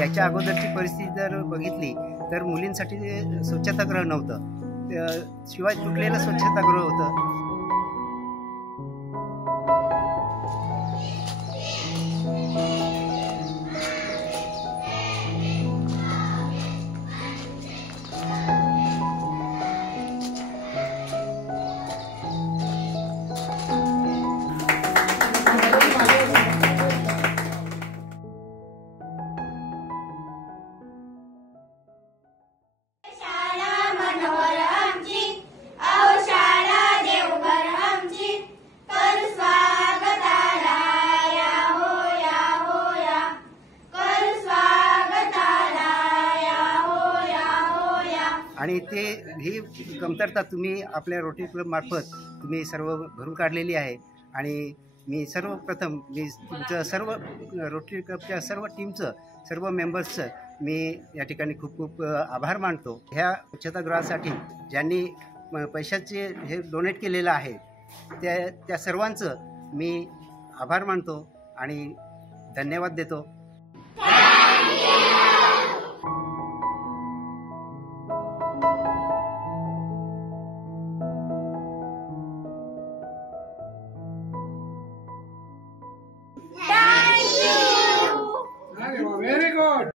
याच्या अगोदरची परिस्थिती जर बघितली तर मुलींसाठी स्वच्छतागृह नव्हतं, शिवाय तुटलेलं स्वच्छतागृह होतं. आणि ते ही कमतरता तुम्ही आपल्या रोटरी क्लब मार्फत तुम्ही सर्व भरून काढलेली आहे. आणि मी सर्वप्रथम तुमचं सर्व रोटरी क्लबच्या सर्व टीमचं, सर्व मेंबर्सचं मी या ठिकाणी खूप खूप आभार मानतो. ह्या स्वच्छतागृहासाठी ज्यांनी पैशाचे हे डोनेट केलेलं आहे त्या सर्वांचं मी आभार मानतो आणि धन्यवाद देतो.